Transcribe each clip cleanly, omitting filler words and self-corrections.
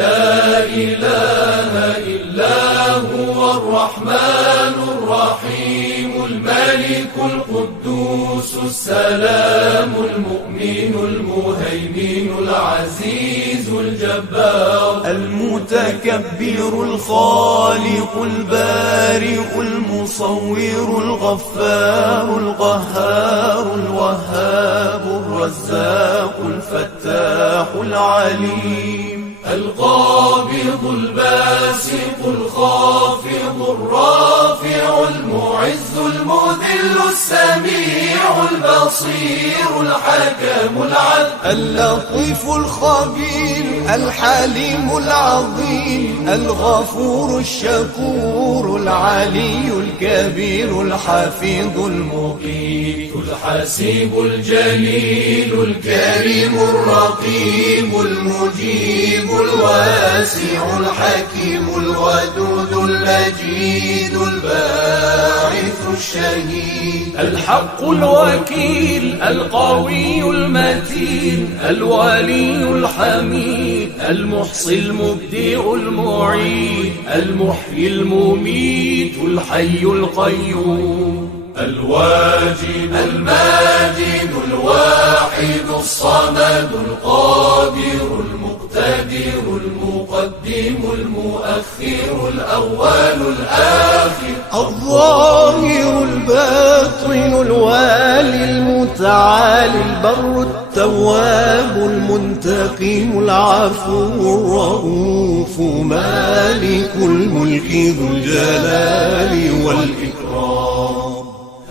لا إله إلا هو الرحمن الرحيم الملك القدوس السلام المؤمن المهيمن العزيز الجبار المتكبر الخالق البارئ المصور الغفار القهار الوهاب الرزاق الفتاح العليم القابض الباسط الخافض الرافع المعز المذل السميع البصير الحكم العدل اللطيف الخبير الحليم العظيم الغفور الشكور العلي الكبير الحفيظ المقيت الحسيب الجليل الكريم الرقيب المجيب الواسع الحكيم الودود المجيد الباعث الشهيد الحق الوكيل القوي المتين الولي الحميد المحصي المبدئ المعيد المحيي المميت الحي القيوم الواجد الماجد الواحد الصمد القادر المقتدر المقدم المؤخر الأول الآخر الظاهر الباطن الوالي المتعالي البر التواب المنتقم العفو الرؤوف مالك الملك ذو الجلال والإكرام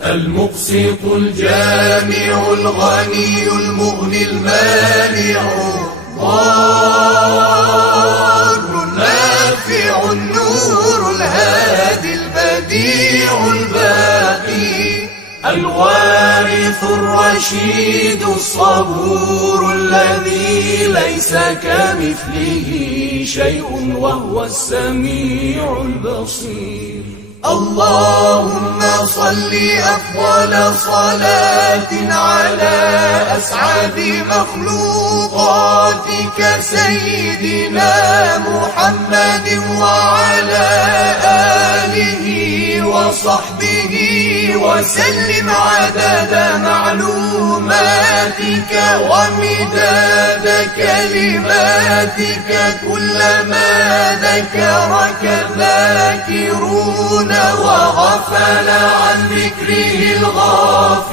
المقسط الجامع الغني المغني المانع الضار النافع النور الهادي البديع الباقي الوارث الرشيد الصبور الذي ليس كمثله شيء وهو السميع البصير اللهم صل أفضل صلاة على أسعد مخلوقاتك سيدنا محمد وعلى آله وصحبه وسلم عدد معلوماتك ومداد كلماتك كلما ذكرك الذاكرون وغفل عن ذكره الغافلون